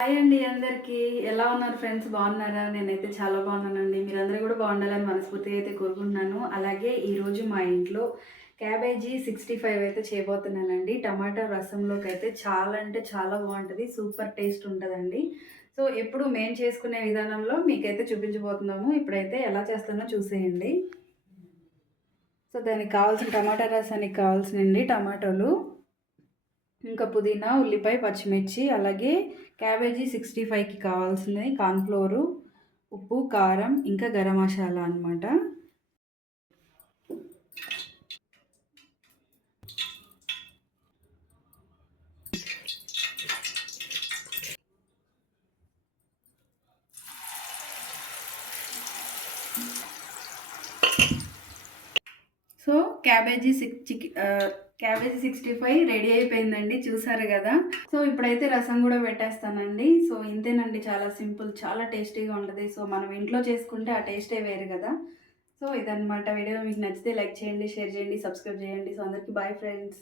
Hi అండి అందరికీ. ఎలా ఉన్నారు ఫ్రెండ్స్? బాగున్నారా? నేనైతే చాలా బాగున్నానండి. మీరందరూ కూడా బాగుండాలని మనస్ఫూర్తిగా అయితే కోరుకుంటున్నాను. అలాగే ఈరోజు మా ఇంట్లో క్యాబేజీ 65 అయితే చేయబోతున్నానండి. టమాటా రసంలోకి అయితే చాలా అంటే చాలా బాగుంటుంది. సూపర్ టేస్ట్ ఉంటుందండి. సో ఎప్పుడు మేము చేసుకునే విధానంలో మీకైతే చూపించబోతున్నాము. ఇప్పుడైతే ఎలా చేస్తానో చూసేయండి. సో దానికి కావాల్సిన టమాటా రసానికి కావాల్సినండి టమాటోలు, ఇంకా పుదీనా, ఉల్లిపాయ, పచ్చిమిర్చి, అలాగే క్యాబేజీ 65కి కావాల్సినవి కార్న్‌ఫ్లోరు, ఉప్పు, కారం, ఇంకా గరం మసాలా అనమాట. సో క్యాబేజీ 65 రెడీ అయిపోయిందండి. చూసారు కదా! సో ఇప్పుడైతే రసం కూడా పెట్టేస్తానండి. సో ఇంతేనండి, చాలా సింపుల్, చాలా టేస్టీగా ఉంటది. సో మనం ఇంట్లో చేసుకుంటే ఆ టేస్టే వేరు కదా! సో ఇదనమాట వీడియో. మీకు నచ్చితే లైక్ చేయండి, షేర్ చేయండి, సబ్స్క్రైబ్ చేయండి. సో అందరికీ బాయ్ ఫ్రెండ్స్.